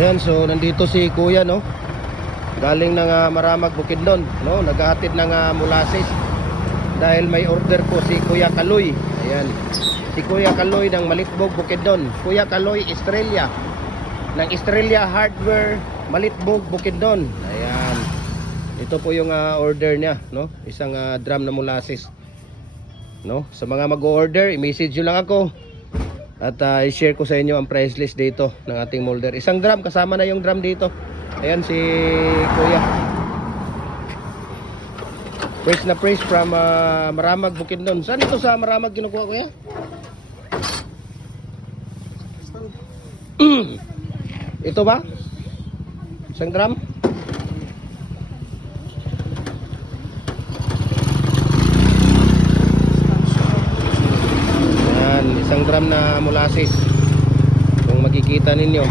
Ayan, so nandito si Kuya, no? Galing ng Maramag, Bukidnon, no? Naghahatid ng molasses dahil may order po si Kuya Kaloy. Ayan. Si Kuya Kaloy ng Malitbog, Bukidnon. Kuya Kaloy Estrella ng Estrella Hardware, Malitbog, Bukidnon. Ayan. Ito po yung order niya, no? Isang drum na molasses. No? Sa mga mag-order, i-message nyo lang ako. At i-share ko sa inyo ang price list dito ng ating molder. Isang drum, kasama na yung drum dito. Ayan si Kuya. Praise na praise from Maramag, Bukidnon. Saan ito sa Maramag kinukuha, Kuya? Ito ba? Isang drum? Ayan, isang drum na molasses. Kung makikita ninyo,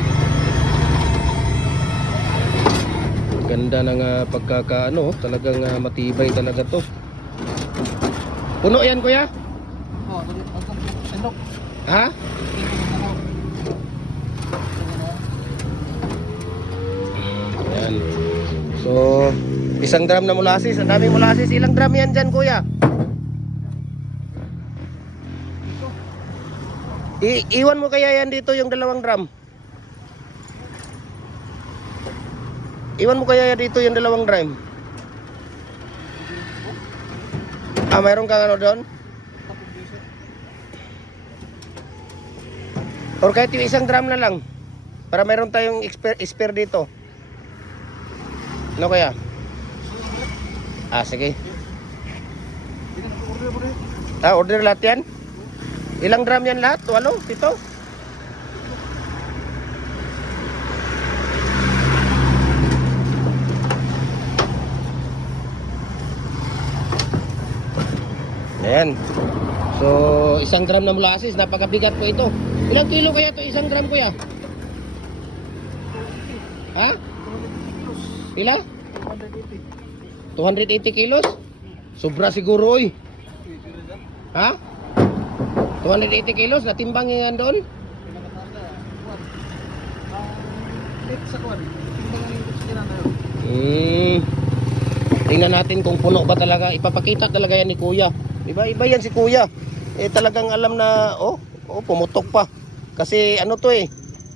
ganda ng pagkakaano, talagang matibay talaga to. Puno yan, Kuya? Oo, sandok. Ha? Ayan. So, isang drum na molasses. Ang daming molasses. Ilang drum yan dyan, Kuya? Iwan mo kaya yan dito yung dalawang drum? Iwan mo kaya yan dito yung dalawang drum? Mayroon kang ano doon? Or kahit yung isang drum na lang, para mayroon tayong spare dito. Ano kaya? Sige. Order lahat yan? Ilang drum yan lahat? 8? 7? Ayan. So, isang drum na molasses, napakabigat po ito. Ilang kilo kaya ito isang drum, Kuya? Ha? Pila? 280 kilos? Sobra siguro, oy. Ha? 280 kilos? Natimbang yan doon? Tingnan natin kung puno ba talaga. Ipapakita talaga yan ni Kuya. Iba yan si Kuya. Talagang alam na, pumutok pa. Kasi ano to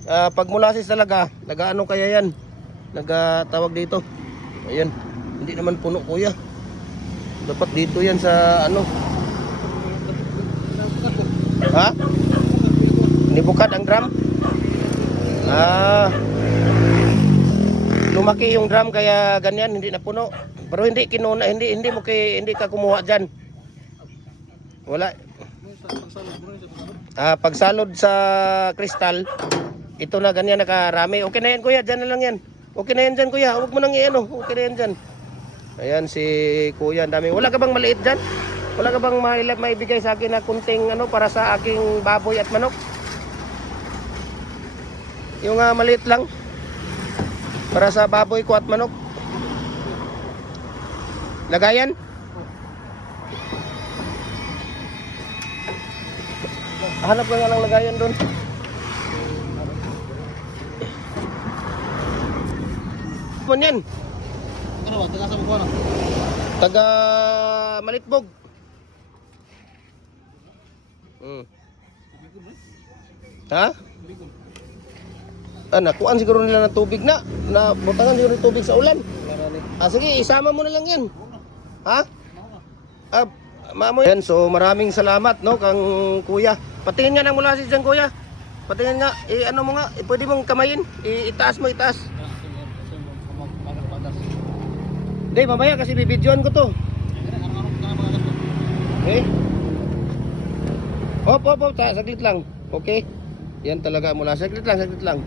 pag molasses talaga, nag-ano kaya yan? Nag-tawag dito. Ayan, hindi naman puno, Kuya. Dapat dito yan sa ano. Ha? Nibukad ang drum? Lumaki yung drum kaya ganyan, hindi na puno. Pero hindi kinuna, hindi ka kumuha diyan. Wala. Pagsalod sa kristal, ito na ganyan nakarami. Okay na yan, Kuya, diyan na lang yan. Okay na yan diyan, Kuya. Huwag mo nang i-ano. Okay na yan diyan. Ayan si Kuya, ang dami. Wala ka bang maliit diyan? Wala ka bang maibigay sa akin na kunting ano para sa aking baboy at manok? Yung maliit lang para sa baboy ko at manok. Lagayan? Hanap ka nga ng lagayan doon. Ano yan? Ano ba? Taga sa buko na? Taga Malitbog. Ha? Nakuhaan siguro nila ng tubig na butangan siguro ng tubig sa ulan. Sige, isama mo na lang yan. Ha? Mamoy. Yan, so maraming salamat, no, kang Kuya. Patingin nga ng molasses dyan, Kuya. Patingin nga, ano mo nga, pwede mong kamayin. Itaas mo, itaas. Hindi, mamaya kasi bibidyoan ko to. Okay. Hop, saglit lang. Okay. Yan talaga mula. Saglit lang.